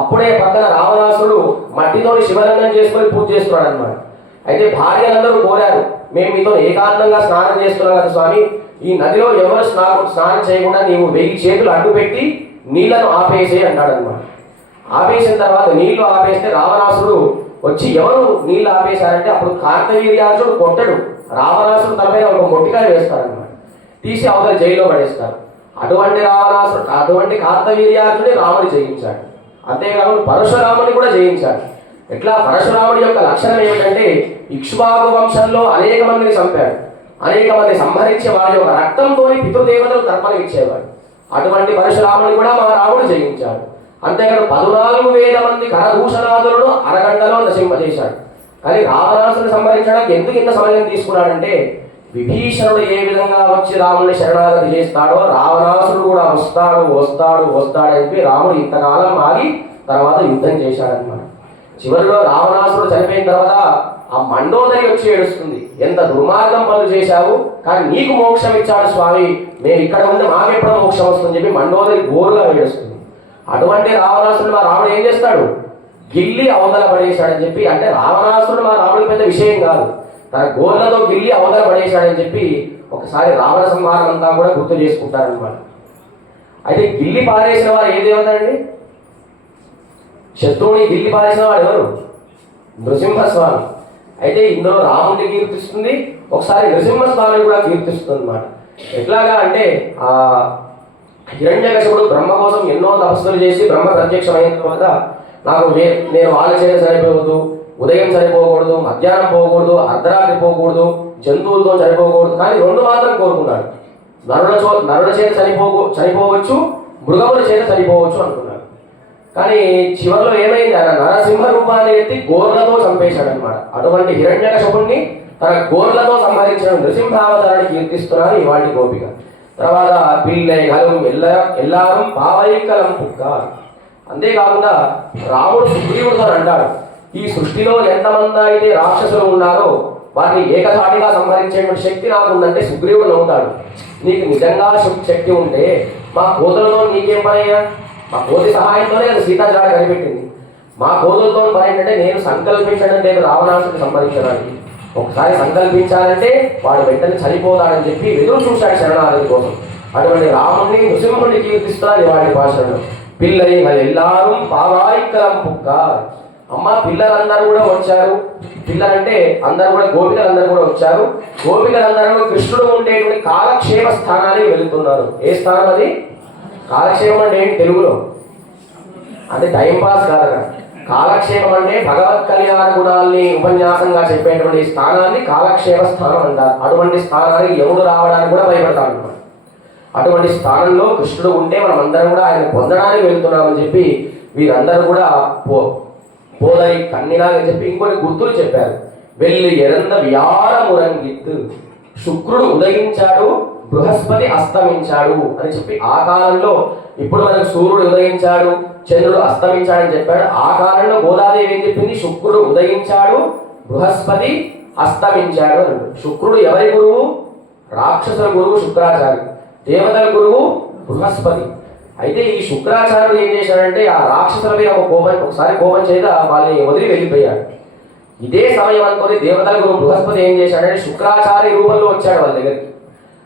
అప్పుడే పక్కన రావణాసుడు మట్టితో శివలింగం చేసుకొని పూజ చేస్తున్నాడు అనమాట. అయితే భార్యలందరూ కోరారు, మేము మీతో ఏకాంతంగా స్నానం చేస్తున్నాం కదా స్వామి, ఈ నదిలో ఎవరు స్నానం చేయకుండా నీవు 1000 చేతులు అడ్డు పెట్టి నీళ్లను ఆపేసే అంటాడు అనమాట. ఆపేసిన తర్వాత నీళ్లు ఆపేస్తే రావణాసుడు వచ్చి ఎవరు నీళ్లు ఆపేశారంటే అప్పుడు కార్తవీర్యార్జునుడు కొట్టడు, రావణాసుడు తలపైన ఒక మొట్టికాయ వేస్తారనమాట, తీసి అవతల జైల్లో పడేస్తారు. అటువంటి కార్తవీర్యార్జునుడి రాముడి జయించాడు. అంతేకాకుండా పరశురాముని కూడా జయించాడు. ఎట్లా? పరశురాముడి యొక్క లక్షణం ఏమిటంటే ఇక్ష్వాకు వంశంలో అనేక మందిని చంపాడు, అనేక మంది సంహరించి వారి యొక్క రక్తంతో పితృదేవతలు తర్పణ ఇచ్చేవాడు. అటువంటి పరశురాముని కూడా మా రాముడు జయించాడు. అంతేకాదు 14,000 మంది కరదూషణాదులను అరగంటలో నశింపజేశాడు. కానీ రావణాసుని సంహరించడానికి ఎందుకు ఇంత సమయం తీసుకున్నాడంటే, విభీషణుడు ఏ విధంగా వచ్చి రాముడిని శరణాగతి చేస్తాడో రావణాసురుడు కూడా వస్తాడు వస్తాడు వస్తాడు అని చెప్పి రాముడు ఇంతకాలం ఆగి తర్వాత యుద్ధం చేశాడనమాట. చివరిలో రావణాసురుడు చనిపోయిన తర్వాత ఆ మండోదరి వచ్చి ఏడుస్తుంది, ఎంత దుర్మార్గం పనులు చేశావు, కానీ నీకు మోక్షం ఇచ్చాడు స్వామి, మేము ఇక్కడ ఉంటే మాకెప్పుడు మోక్షం వస్తుందని చెప్పి మండోదరి ఘోరుగా ఏడుస్తుంది. అటువంటి రావణాసురుడు మా రాముడు ఏం చేస్తాడు, గిల్లి అవతల పడేశాడని చెప్పి, అంటే రావణాసురుడు మా రాముడికి పెద్ద విషయం కాదు, తన గోర్లతో గిల్లి అవతల పడేశాడని చెప్పి ఒకసారి రావణ సంహారం అంతా కూడా గుర్తు చేసుకుంటారనమాట. అయితే గిల్లి పారేసిన వారు ఏ దేవత అండి? శత్రువుని గిల్లి పారేసిన వాడు ఎవరు? నృసింహస్వామి. అయితే ఇందులో రాముడిని కీర్తిస్తుంది, ఒకసారి నృసింహస్వామిని కూడా కీర్తిస్తుంది అనమాట. ఎట్లాగా అంటే ఆ హిరణ్యకశిపుడు బ్రహ్మ కోసం ఎన్నో తపస్సులు చేసి బ్రహ్మ ప్రత్యక్షమైన తర్వాత నాకు నేను వాళ్ళ చేత సరిపోవద్దు, ఉదయం సరిపోకూడదు, మధ్యాహ్నం పోకూడదు, అర్ధరాత్రి పోకూడదు, జంతువులతో సరిపోకూడదు, కానీ రెండు మాత్రం కోరుకున్నాడు, నరుల చేత చనిపోవచ్చు, మృగముల చేత చనిపోవచ్చు అనుకున్నాడు. కానీ చివరిలో ఏమైంది, ఆయన నరసింహ రూపాన్ని ఎత్తి గోర్లతో చంపేశాడు అనమాట. అటువంటి హిరణ్యకశిపుణ్ణి తన గోర్లతో సంహరించిన నృసింహావతారాన్ని కీర్తిస్తున్నారు ఇవాళ గోపిక. తర్వాత పిల్లైగలం ఎల్లారం పావైకలం పుక్క. అంతేకాకుండా రాముడు సుగ్రీవుడితో అంటాడు, ఈ సృష్టిలో ఎంతమంది అయితే రాక్షసులు ఉన్నారో వారిని ఏకధాటిగా సంహరించేటువంటి శక్తి నాకు ఉందంటే సుగ్రీవుడు నవ్వుతాడు, నీకు నిజంగా శక్తి ఉంటే మా కోతులతో నీకేం పనయ్యా, మా కోతి సహాయంతోనే అది సీతాజాడ కనిపెట్టింది, మా కోతులతో పని ఏంటంటే నేను సంకల్పించడం లేదు రావణాసుని సంహరించడానికి, ఒకసారి సంకల్పించాలంటే వాడు వెంటనే చనిపోతాడని చెప్పి ఎదురు చూశాడు శరణాగతి కోసం. అటువంటి రాముడిని నృసింహుడిని కీర్తిస్తున్నారు వాడి భాషలో. పిల్లై ఎల్లారు పావాయికలం పుక్క. అమ్మ పిల్లలందరూ కూడా వచ్చారు, పిల్లలంటే అందరూ కూడా గోపికలందరూ కూడా వచ్చారు. గోపికలందరూ కృష్ణుడు ఉండేటువంటి కాలక్షేమ స్థానానికి వెళుతున్నారు. ఏ స్థానం అది? కాలక్షేమం అంటే ఏంటి తెలుగులో? అంటే టైంపాస్ కాదు, కాలక్షేమం అంటే భగవత్ కళ్యాణ గుణాల్ని ఉపన్యాసంగా చెప్పేటువంటి స్థానాన్ని కాలక్షేమ స్థానం అంటారు. అటువంటి స్థానానికి ఎవడు రావడానికి కూడా భయపడతాడు అనమాట. అటువంటి స్థానంలో కృష్ణుడు ఉంటే మనం అందరం కూడా ఆయన పొందడానికి వెళ్తున్నామని చెప్పి వీరందరూ కూడా పోదరి కన్నిలాగా చెప్పి ఇంకొన్ని గుర్తులు చెప్పారు. వెళ్ళి ఎరంద వ్యారమురంగిత్, శుక్రుడు ఉదయించాడు, బృహస్పతి అస్తమించాడు అని చెప్పి ఆ కాలంలో, ఇప్పుడు మనకు సూర్యుడు ఉదయించాడు, చంద్రుడు అస్తమించాడని చెప్పాడు. ఆ కాలంలో గోదాదేవి ఏం చెప్పింది? శుక్రుడు ఉదయించాడు, బృహస్పతి అస్తమించాడు అని. శుక్రుడు ఎవరి గురువు? రాక్షసుల గురువు శుక్రాచార్యుడు, దేవతల గురువు బృహస్పతి. అయితే ఈ శుక్రాచార్యుడు ఏం చేశాడంటే ఆ రాక్షసుల మీద ఒకసారి కోపం చేత వాళ్ళని వదిలి వెళ్ళిపోయాడు. ఇదే సమయం అనుకుని దేవతల గురువు బృహస్పతి ఏం చేశాడంటే శుక్రాచార్య రూపంలో వచ్చాడు వాళ్ళ దగ్గరికి.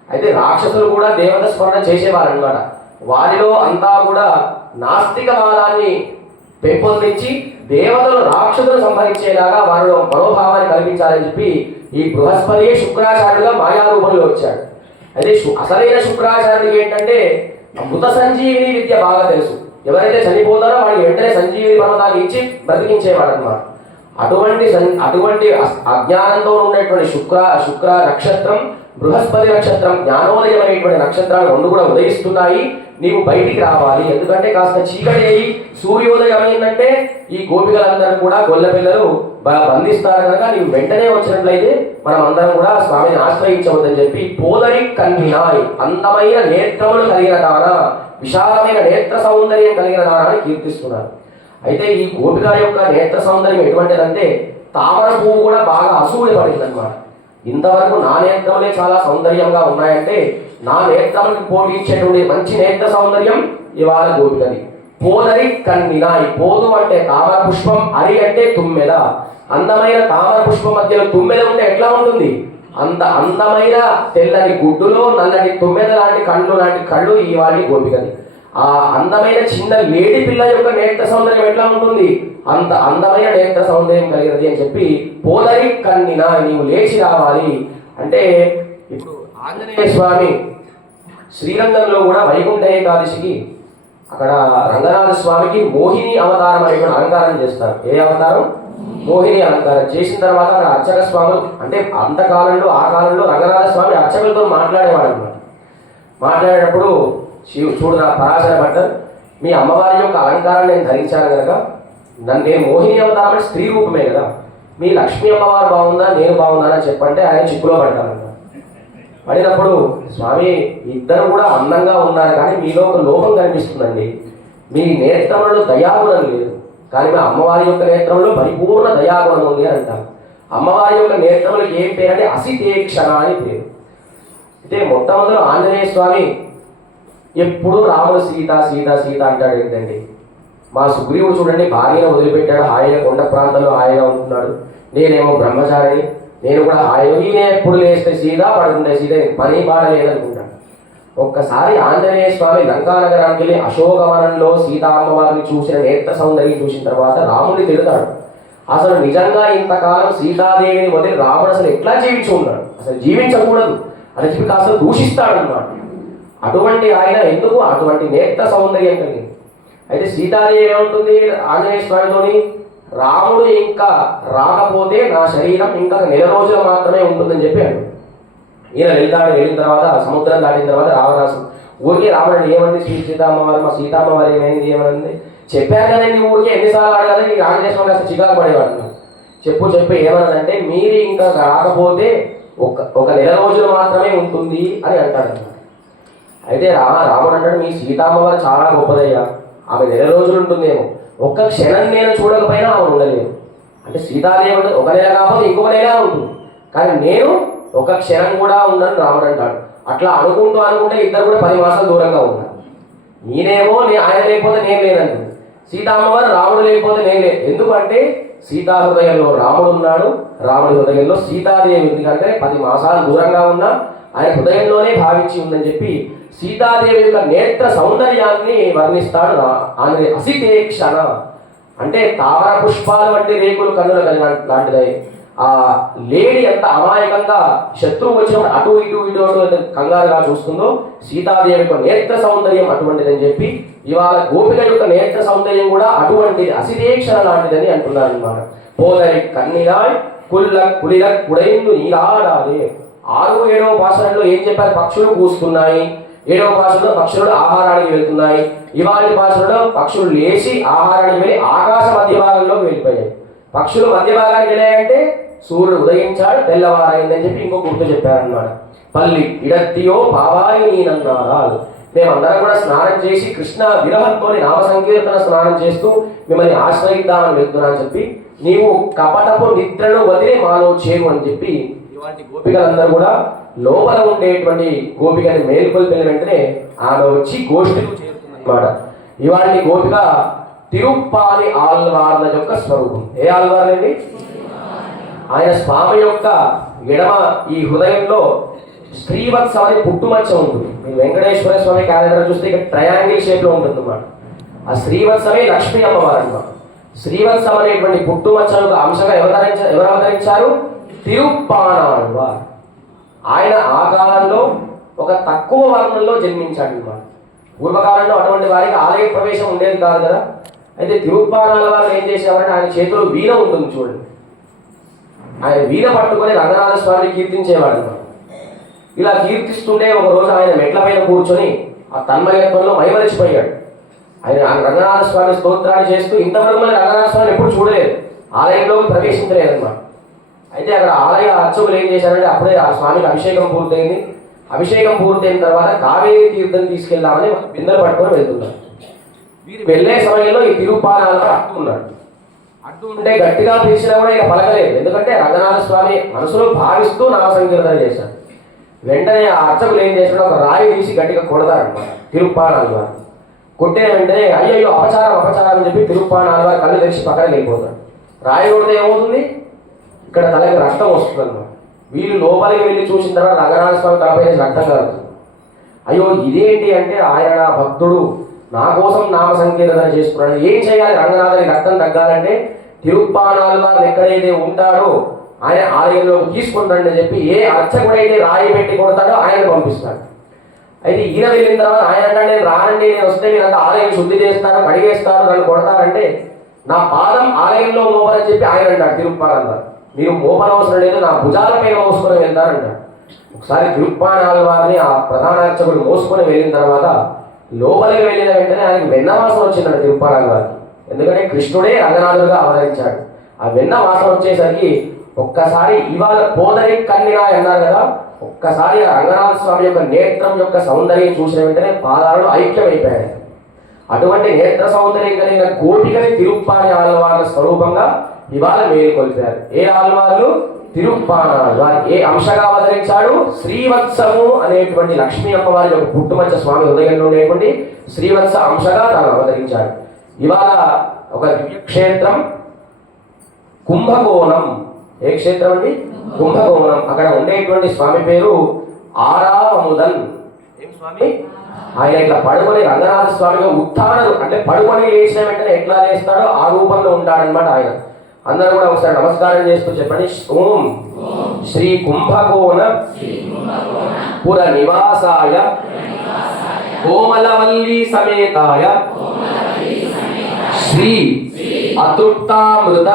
అయితే రాక్షసులు కూడా దేవత స్మరణ చేసేవారు అనమాట. వారిలో అంతా కూడా నాస్తికవాదాన్ని పెంపొందించి దేవతలు రాక్షసులు సంహరించేలాగా వారిలో మనోభావాన్ని కల్పించాలని చెప్పి ఈ బృహస్పతి శుక్రాచార్యుడుగా మాయారూపంలో వచ్చాడు. అయితే అసలైన శుక్రాచార్యుడికి ఏంటంటే మృత సంజీవిని విద్య బాగా తెలుసు. ఎవరైతే చనిపోతారో వాడికి వెంటనే సంజీవిని పర్వతాన్ని ఇచ్చి బ్రతికించేవాడు అనమాట. అటువంటి అజ్ఞానంతో ఉండేటువంటి శుక్ర నక్షత్రం, బృహస్పతి నక్షత్రం, జ్ఞానోదయమైనటువంటి నక్షత్రాలు రెండు కూడా ఉదయిస్తున్నాయి. నీవు బయటికి రావాలి, ఎందుకంటే కాస్త చీకటి అయ్యి సూర్యోదయం అయిందంటే ఈ గోపికలందరూ కూడా గొల్ల పిల్లలు బంధిస్తారు కనుక నీవు వెంటనే వచ్చినట్లయితే మనం అందరం కూడా స్వామిని ఆశ్రయించవద్దని చెప్పి పోదరి కన్నినాయ్, అందమైన నేత్రములు కలిగిన దాన, విశాలమైన నేత్ర సౌందర్యం కలిగిన దానాన్ని కీర్తిస్తున్నారు. అయితే ఈ గోపిక యొక్క నేత్ర సౌందర్యం ఎటువంటిదంటే తామర పువ్వు కూడా బాగా అసూయ పడింది అనమాట. ఇంతవరకు నా నేత్రములే చాలా సౌందర్యంగా ఉన్నాయంటే నా నేత్రములకు పోటీంచేటువంటి మంచి నేత్ర సౌందర్యం ఇవాళ గోపికది. పోదరి కన్నినాయ్, పోదు అంటే తామర పుష్పం, అరి అంటే తుమ్మెద. అందమైన తామర పుష్పం మధ్యలో తుమ్మెద ఉంటే ఎట్లా ఉంటుంది? అంత అందమైన తెల్లని గుడ్డులో నల్లటి తుమ్మెద లాంటి కళ్ళు ఇవాళ గోపికది. ఆ అందమైన చిన్న లేడి పిల్ల యొక్క నేత్ర సౌందర్యం ఎట్లా ఉంటుంది? అంత అందమైన నేత్ర సౌందర్యం కలిగినది అని చెప్పి పోదరి కన్నినా, నీవు లేచి రావాలి అంటే. ఇప్పుడు ఆంజనేయ స్వామి శ్రీరంగంలో కూడా వైకుంఠ ఏకాదశికి అక్కడ రంగనాథ స్వామికి మోహిని అవతారం అనేటువంటి అలంకారం చేస్తారు. ఏ అవతారం? మోహిని అలంకారం చేసిన తర్వాత అక్కడ అర్చక స్వాములు, అంటే అంతకాలంలో ఆ కాలంలో రంగనాథ స్వామి అర్చకులతో మాట్లాడేవాడు అనమాట. మాట్లాడేటప్పుడు చూడు నా పరాశర భట్టర్, మీ అమ్మవారి యొక్క అలంకారాన్ని నేను ధరించాను కనుక నేను మోహిని అవతారం స్త్రీ రూపమే కదా, మీ లక్ష్మీ అమ్మవారు బాగుందా నేను బాగుందా అని చెప్పంటే ఆయన చిక్కులో పడతానన్న. పడినప్పుడు స్వామి ఇద్దరు కూడా అందంగా ఉన్నారు, కానీ మీలో ఒక లోపం కనిపిస్తుందండి. మీ నేత్రములలో దయాగుణం లేదు, కానీ మా అమ్మవారి యొక్క నేత్రంలో పరిపూర్ణ దయాగుణం ఉంది అని అంటారు. అమ్మవారి యొక్క నేత్రములకు ఏం పేరు అంటే అసితేక్షణ అని పేరు. అయితే మొట్టమొదటి ఆంజనేయ స్వామి ఎప్పుడు రాముడు సీత సీత సీత అంటాడు ఏంటండి. మా సుగ్రీవుడు చూడండి భార్యను వదిలిపెట్టాడు, హాయిగా కొండ ప్రాంతంలో హాయిగా ఉంటున్నాడు. నేనేమో బ్రహ్మచారిని, నేను కూడా హాయిగా ఈయన ఎప్పుడు లేస్తే సీత పడుతుండే సీత, పని బాధ లేదనుకుంటాడు. ఒక్కసారి ఆంజనేయ స్వామి లంకానగరానికి వెళ్ళి అశోకవనంలో సీతా అమ్మవారిని చూసిన నేత్ర సౌందర్యం చూసిన తర్వాత రాముడిని తిడతాడు. అసలు నిజంగా ఇంతకాలం సీతాదేవిని వదిలి రాముడు అసలు ఎట్లా జీవించి ఉన్నాడు, అసలు జీవించకూడదు అని చెప్పి కాస్త దూషిస్తాడు అన్నమాట. అటువంటి ఆయన ఎందుకు అటువంటి నేత్ర సౌందర్యం కలిగింది. అయితే సీతాదేవి ఏముంటుంది ఆంజనేయ స్వామితోని, రాముడు ఇంకా రాకపోతే నా శరీరం ఇంకా నెల రోజులు మాత్రమే ఉంటుందని చెప్పాడు. ఈయన వెళ్ళిన తర్వాత సముద్రం దాటిన తర్వాత రావణాసు ఊరికే రాముడు ఏమంది సీతామ్మవారు మా సీతామ్మవారు ఏమైంది ఏమైంది చెప్పారు కదండి, ఊరికే ఎన్నిసార్లు ఆడగానే నీకు ఆంజనేయ స్వామి అసలు చికాకు పడేవాడు. చెప్పి ఏమన్నాడంటే మీరు ఇంకా రాకపోతే ఒక నెల రోజులు మాత్రమే ఉంటుంది అని అంటాడు. అయితే రాముడు అంటాడు మీ సీతామ్మవారు చాలా గొప్పదయ్యా, ఆమె నెల రోజులు ఉంటుందేమో, ఒక్క క్షణం నేను చూడకపోయినా ఆమె ఉండలేదు. అంటే సీతాదేవి ఒక నెల కాకపోతే ఇంకొక నెల ఉంటుంది, కానీ నేను ఒక క్షణం కూడా ఉండను రాముడు అంటాడు. అట్లా అనుకుంటే ఇద్దరు కూడా 10 మాసాలు దూరంగా ఉన్నారు. నేనేమో ఆయన లేకపోతే నేను లేదంటుంది, సీతామ్మవారు రాముడు లేకపోతే నేను లేదు. ఎందుకంటే సీతా హృదయంలో రాముడు ఉన్నాడు, రాముడి హృదయంలో సీతాదేవి ఉంది. అంటే 10 మాసాలు దూరంగా ఉన్నా ఆయన హృదయంలోనే భావించి ఉందని చెప్పి సీతాదేవి యొక్క నేత్ర సౌందర్యాన్ని వర్ణిస్తాడు. ఆమె అసితేక్షణ అంటే తామర పుష్పాల వంటి రేకులు కన్నుల కలిగిన లాంటిది. ఆ లేడీ ఎంత అమాయకంగా శత్రువు వచ్చినప్పుడు అటు ఇటు కంగారుగా చూస్తుందో సీతాదేవి యొక్క నేత్ర సౌందర్యం అటువంటిదని చెప్పి ఇవాళ గోపిక యొక్క నేత్ర సౌందర్యం కూడా అటువంటిది అసితేక్షణ లాంటిదని అంటున్నారు అన్నమాట. పోదరి కన్నిరాయ్ కులిల కుడైందు నీరాడాలి. 6, 7వ పాసరంలో ఏం చెప్పారు, పక్షులు కూస్తున్నాయి. 7వ పాసరంలో పక్షులు ఆహారానికి వెళ్తున్నాయి. ఇవాళ పాసరంలో పక్షులు లేచి ఆహారానికి వెళ్ళి ఆకాశ మధ్య భాగంలోకి వెళ్ళిపోయాయి. పక్షులు మధ్య భాగానికి వెళ్ళాయంటే సూర్యుడు ఉదయించాడు, తెల్లవారైందని చెప్పి ఇంకో గుర్తు చెప్పారన్నమాట. పల్లి ఇడత్తియో పావాయి నీనన్నారాలు. మేమందరం కూడా స్నానం చేసి కృష్ణ విరహంతో నామ సంకీర్తన స్నానం చేస్తూ మిమ్మల్ని ఆశ్రయిద్దామని వెళ్తున్నానని చెప్పి నీవు కపటపు నిద్రను వదిలి మాలో చేరు అని చెప్పి ఇలాంటి గోపికలందరూ కూడా లోపల ఉండేటువంటి గోపికని మేల్కొల్పిన వెంటనే ఆమె వచ్చి గోష్ఠికి చేరుతుందన్నమాట. ఇవాళ గోపిక తిరుప్పాలి ఆళ్వార్ల యొక్క స్వరూపం. ఏ ఆళ్వార్లండి? ఆయన స్వామి యొక్క ఎడమ ఈ హృదయంలో శ్రీవత్సం అనే పుట్టుమచ్చ ఉంటుంది. మీరు వెంకటేశ్వర స్వామి క్యాలెండర్ చూస్తే ఇక్కడ ట్రయాంగిల్ షేప్ లో ఉంటుంది అన్నమాట. ఆ శ్రీవత్సమే లక్ష్మీ అమ్మవారు అన్నమాట. శ్రీవత్సం అనేటువంటి పుట్టుమచ్చలకు అంశంగా ఎవరు అవతరించారు? తిరుప్పానాళ్వార్. ఆయన ఆ కాలంలో ఒక తక్కువ వర్ణంలో జన్మించాడు అన్నమాట. పూర్వకాలంలో అటువంటి వారికి ఆలయ ప్రవేశం ఉండేది కాదు కదా. అయితే తిరుప్పానాళ్వారు ఏం చేసేవారంటే ఆయన చేతిలో వీణ ఉంటుంది చూడండి. ఆయన వీణ పట్టుకొని రంగనాథ స్వామిని కీర్తించేవాడు అన్నమాట. ఇలా కీర్తిస్తుంటే ఒక రోజు ఆయన మెట్ల పైన కూర్చొని ఆ తన్మయత్వంలో మైమరిచిపోయాడు. ఆయన రంగనాథ స్వామి స్తోత్రాన్ని చేస్తూ ఇంతవరకు మళ్ళీ రంగనాథ స్వామిని ఎప్పుడు చూడలేదు, ఆలయంలోకి ప్రవేశించలేదన్నమాట. అయితే అక్కడ ఆలయ అర్చకులు ఏం చేశారంటే అప్పుడే ఆ స్వామికి అభిషేకం పూర్తయింది. అభిషేకం పూర్తయిన తర్వాత కావేరీ తీర్థం తీసుకెళ్దామని బిందెలు పట్టుకొని వెళ్తున్నారు. వీరు వెళ్లే సమయంలో ఈ తిరుప్పానాళ్వార్ అడ్డు ఉన్నాడు. అడ్డు ఉంటే గట్టిగా పిలిచినా కూడా ఇక పలకలేదు. ఎందుకంటే రంగనాథ స్వామి మనసులో భావిస్తూ నామ సంకీర్తన చేశాడు. వెంటనే ఆ అర్చకులు ఏం చేశాడో ఒక రాయి తీసి గట్టిగా కొడతారనమాట తిరుప్పానాళ్వార్. కొట్టిన వెంటనే అయ్యో అపచారం అని చెప్పి తిరుప్పానాళ్వార్ కళ్ళు తెరిచి పక్కన వెళ్ళిపోతాడు. రాయి కొడితే ఏమవుతుంది, ఇక్కడ తలకి రక్తం వస్తుంది అన్నమాట. వీళ్ళు లోపలికి వెళ్ళి చూసిన తర్వాత రంగనాథ స్వామి తలపై రక్తం కలుగుతుంది. అయ్యో ఇదేంటి అంటే ఆయన నా భక్తుడు, నా కోసం నామ సంకీర్తన చేసుకున్నాడు, ఏం చేయాలి రంగనాథుని రక్తం తగ్గాలంటే తిరుప్పానాళ్వార్ ఎక్కడైతే ఉంటాడో ఆయన ఆలయంలోకి తీసుకుంటాడని చెప్పి ఏ అర్చకుడైతే రాయి పెట్టి కొడతాడో ఆయన పంపిస్తాడు. అయితే ఈయన వెళ్ళిన తర్వాత ఆయన అంటే నేను రానండి, నేను వస్తే మీరంతా ఆలయం శుద్ధి చేస్తారు, కడిగేస్తారు, నన్ను కొడతారంటే నా పాదం ఆలయంలో మోపని చెప్పి ఆయన అంటాడు తిరుప్పానాళ్వార్. మీరు మోపనవసరం లేదు, నా భుజాలపై మోసుకొని వెళ్తారంటాడు. ఒకసారి తిరుప్పానాళ్వార్ని ఆ ప్రధాన అర్చకుడు మోసుకొని వెళ్ళిన తర్వాత లోపలికి వెళ్ళిన వెంటనే ఆయనకి వెన్న వాసన వచ్చిందంట తిరుప్పానాళ్వార్కి. ఎందుకంటే కృష్ణుడే రంగనాథుడుగా అవతరించాడు. ఆ వెన్న వాసన వచ్చేసరికి ఒక్కసారి ఇవాళ పోదరి కన్నినా అన్నారు కదా, ఒక్కసారి ఆ రంగనాథ స్వామి యొక్క నేత్రం యొక్క సౌందర్యం చూసిన వెంటనే పాదాలు ఐక్యమైపోయాయి. అటువంటి నేత్ర సౌందర్యం కలిగిన గోపికని తిరుప్పాణి ఆళ్వార్ల స్వరూపంగా ఇవాళ మేలుకొల్పారు. ఏ ఆళ్వార్లు? తిరుప్పాణాలు. వారు ఏ అంశగా అవతరించాడు? శ్రీవత్సము అనేటువంటి లక్ష్మీ అమ్మవారి యొక్క పుట్టుమచ్చ స్వామి ఉదయంలో ఉండేటువంటి శ్రీవత్స అంశగా తాను అవతరించాడు. ఇవాళ ఒక దివ్యక్షేత్రం కుంభకోణం. ఏ క్షేత్రం అండి? కుంభకోణం. అక్కడ ఉండేటువంటి స్వామి పేరు ఆరావముదన్. ఏం స్వామి? ఆయన ఇట్లా పడుకొని రంగనాథ స్వామిగా ఉత్థానరు అంటే పడుకొని లేచిన వెంటనే ఎట్లా లేస్తాడో ఆ రూపంలో ఉంటాడనమాట ఆయన. అందరూ కూడా ఒకసారి నమస్కారం చేస్తూ చెప్పండి. ఓం శ్రీ కుంభకోణ పుర నివాసాయ కోమలవల్లి సమేతాయ శ్రీ అతృప్తామృత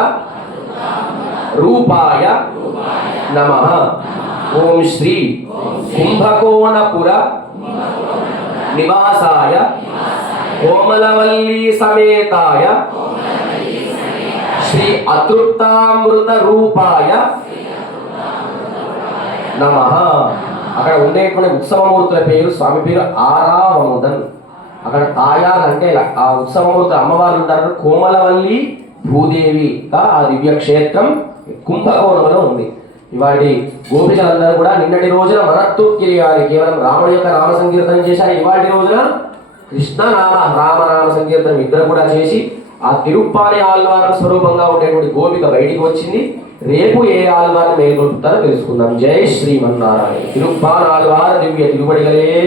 రూపాయ నమః. ఓం శ్రీ కుంభకోణపుర నివాసాయ కోమలవల్లి సమేతాయ శ్రీ అతృప్తామృత రూపాయ నమః. అక్కడ ఉండేటువంటి ఉత్సవమూర్తుల పేరు, స్వామి పేరు ఆరావముదన్. అక్కడ తాయారు అంటే ఆ ఉత్సవమూర్తుల అమ్మవారు ఉంటారు. కోమలవల్లి భూదేవిగా ఆ దివ్య క్షేత్రం కుంభకోణంలో ఉంది. ఇవాటి గోపికలందరూ కూడా నిన్నటి రోజున మనత్తుక్కిరి గారి కేవలం రాముడి యొక్క నామ సంకీర్తనం చేశారు. ఇవాటి రోజున కృష్ణనామ రామనామ సంకీర్తనం ఇద్దరు కూడా చేసి ఆ తిరుప్పాణి ఆళ్వార్ల స్వరూపంగా ఉండేటువంటి గోపిక బయటికి వచ్చింది. రేపు ఏ ఆళ్వార్ని మేల్కొల్పుతారో తెలుసుకుందాం. జై శ్రీమన్నారాయణ. తిరుప్పాణి ఆళ్వార్ దివ్య తిరువడిగలే.